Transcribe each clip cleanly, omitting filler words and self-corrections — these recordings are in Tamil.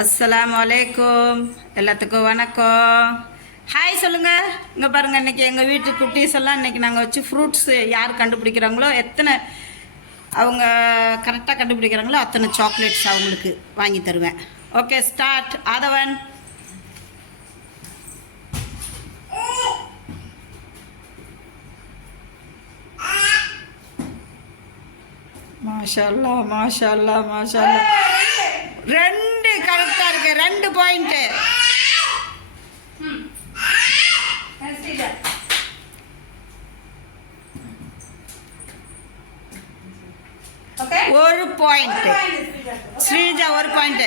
அஸ்ஸலாமு அலைக்கும். எல்லாத்துக்கும் வணக்கம். ஹாய் சொல்லுங்கள். இங்கே பாருங்கள், இன்றைக்கி எங்கள் வீட்டு குட்டீஸ் எல்லாம் இன்றைக்கி நாங்கள் வச்சு ஃப்ரூட்ஸு யார் கண்டுபிடிக்கிறாங்களோ, எத்தனை அவங்க கரெக்டாக கண்டுபிடிக்கிறாங்களோ அத்தனை சாக்லேட்ஸ் அவங்களுக்கு வாங்கி தருவேன். Okay, start. ஆதவன். மாஷா அல்லாஹ், மாஷா அல்லாஹ், மாஷா அல்லாஹ். 2 கரெக்டாக இருக்கு. 2 பாயிண்ட்டு. ஒரு பாயிண்ட். ஸ்ரீஜா ஒரு பாயிண்ட்.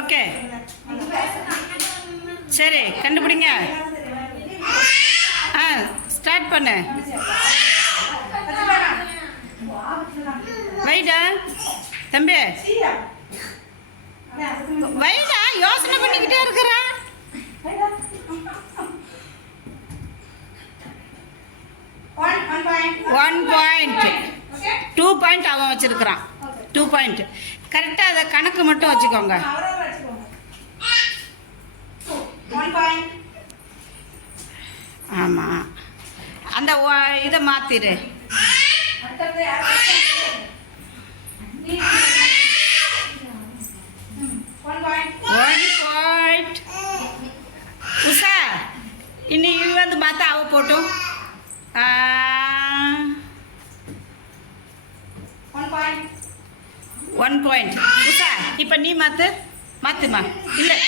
ஓகே, சரி, கண்டுபிடிங்க. ஸ்டார்ட் பண்ணு. வைடா தம்பி, வைடா, யோசனை பண்ணிக்கிட்டே இருக்கிறான். 1 பாயிண்ட். 2 பாயிண்ட் அவன் வச்சிருக்கிறான். 2 பாயிண்ட். கரெக்டாக அதை கணக்கு மட்டும் வச்சுக்கோங்க. ஆமாம், அந்த இதை மாற்றிடு. 1 பாயிண்ட். உஷா, இன்னைக்கு வந்து மாற்ற அவ போட்டும். 1 பாயிண்ட். உஷா, இப்போ நீ மாற்றுமா? இல்லை,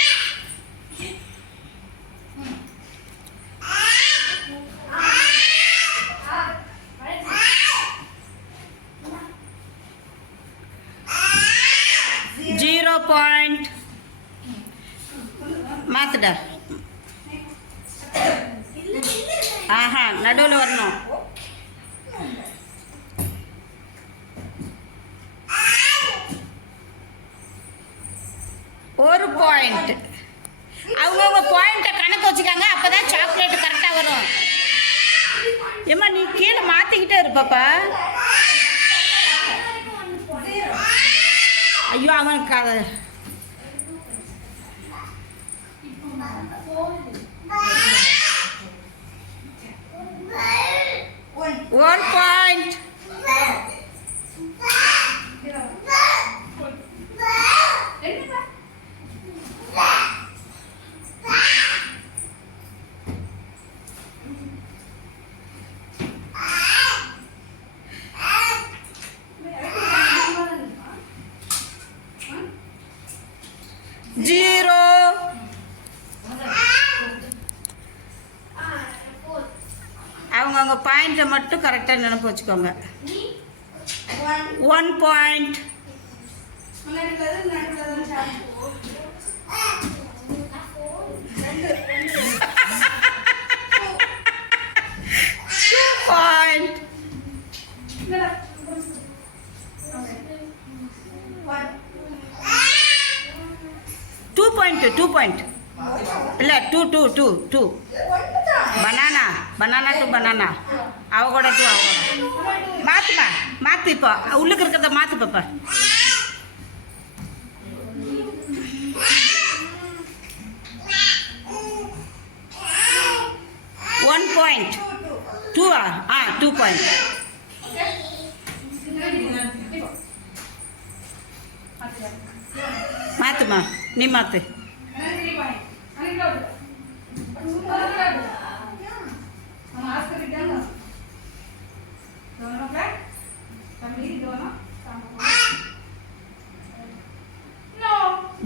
பாயிண்ட். மாத்துடா. ஆஹா, நடுவில் வரணும். ஒரு பாயிண்ட். அவங்கவுங்க பாயிண்ட்டை கணக்கு வச்சுக்காங்க, அப்போதான் சாக்லேட் கரெக்டாக வரும். ஏம்மா, நீ கீழே மாற்றிக்கிட்டே இருப்பாப்பா. ஐயோ, அவனுக்கு அது 1 பாயிண்ட். அவங்க பாயிண்ட்டை மட்டும் கரெக்டாக நினைப்பு வச்சுக்கோங்க. 1 பாயிண்ட். 2 பாயிண்ட். 2 பாயிண்ட். 2 பாயிண்ட் இல்லை, 2 பனானா டு பனானா. அவ கூட 2. அவ கூட மாற்றுப்பா. மாற்று. இப்போ உள்ளுக்கு இருக்கிறத மாற்று பாப்பா. 1 பாயிண்ட். 2 2 பாயிண்ட். மாற்றுமா, நீ மாற்று.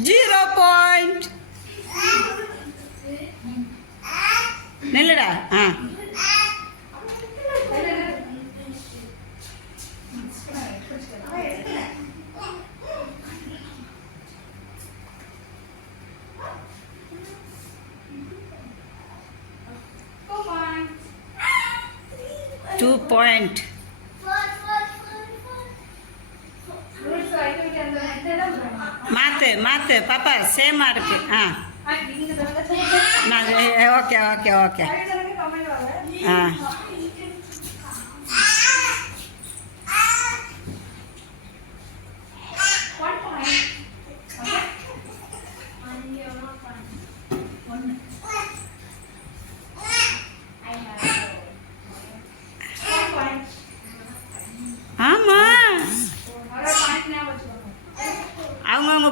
Zero point. நில்லுடா. 2 பாயிண்ட். மாற்று பாப்பா, சேமாக இருக்கு. Okay okay okay.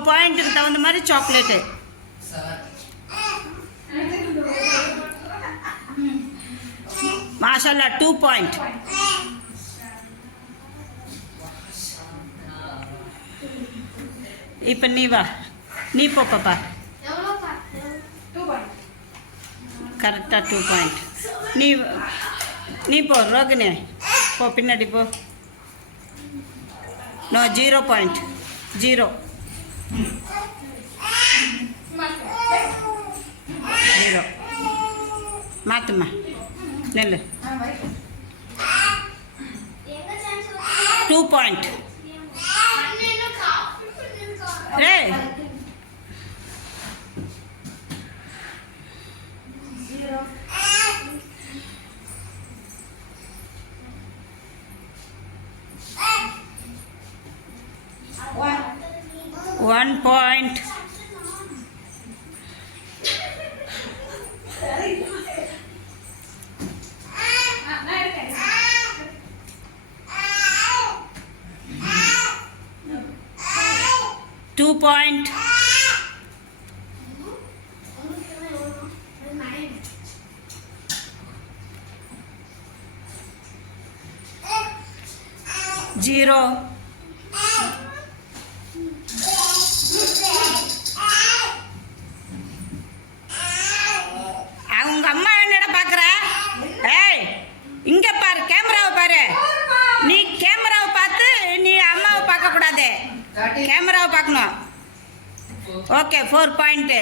பாயிண்ட்டுக்கு தகுந்த மாதிரி சாக்லேட்டு. மாஷால்லா 2 பாயிண்ட். இப்போ நீ வா, நீ போ பாப்பா. கரெக்டாக 2 பாயிண்ட். நீ போ ரோகிணி, போ பின்னாடி போ. No 0 point. 0 மாத்துமா நெல்லு. 2 பாயிண்ட். ஏய் 1 பாயிண்ட். Two point. Zero. அவங்க அம்மா என்னடா பாக்குற? ஏய் இங்க பாரு, கேமராவை பாரு. நீ கேமராவை பார்த்து நீ அம்மாவை பார்க்க கூடாது, கேமராவை பார்க்கணும். Okay 4 point.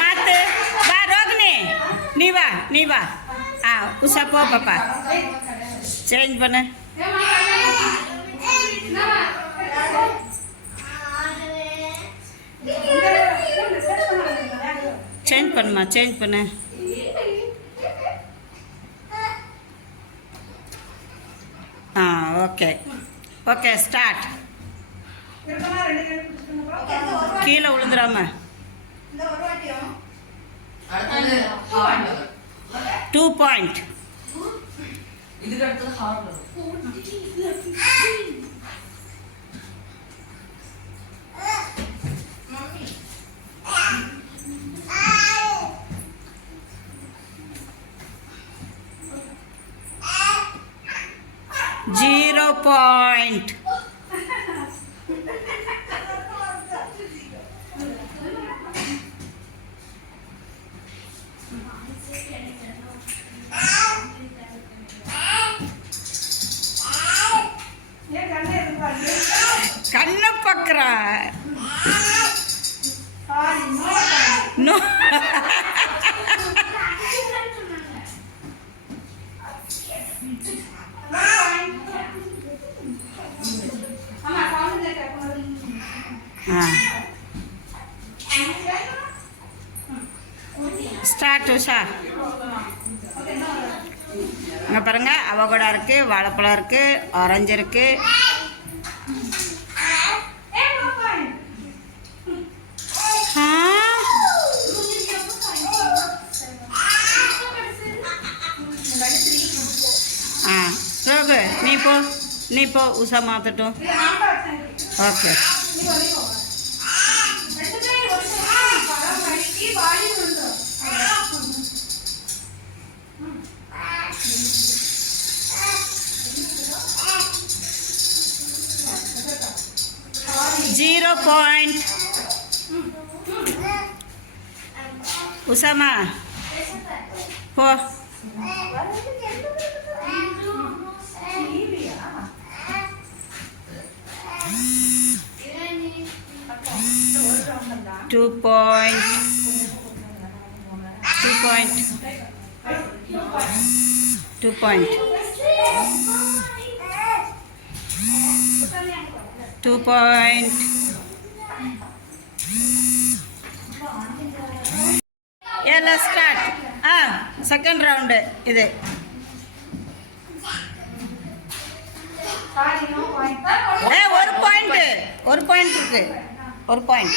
மாத்து வா ரோகிணி, நீ வா. உஷா போ பாப்பா, சேஞ்ச் பண்ணு. சேஞ்ச் பண்ணுமா, சேஞ்ச் பண்ணு. Okay okay start. கீழே விழுந்துடாம. 2 பாயிண்ட். இதுக்கு அடுத்தது ஹார்ட். 0 பாயிண்ட். கண்ண பக்கறா. நோ 2 உஷா. இங்கே பாருங்க, அவகோடா இருக்கு, வாழைப்பழம் இருக்கு, ஆரஞ்சு இருக்கு. ரோகு நீ போ உஷா மாற்றட்டும். Okay Zero point. Usama. Po. 2 point. 2 point. 2 point. 2 point. Yeah, let's start. Second round. ஒரு பாயிண்ட் இருக்கு, ஒரு பாயிண்ட்.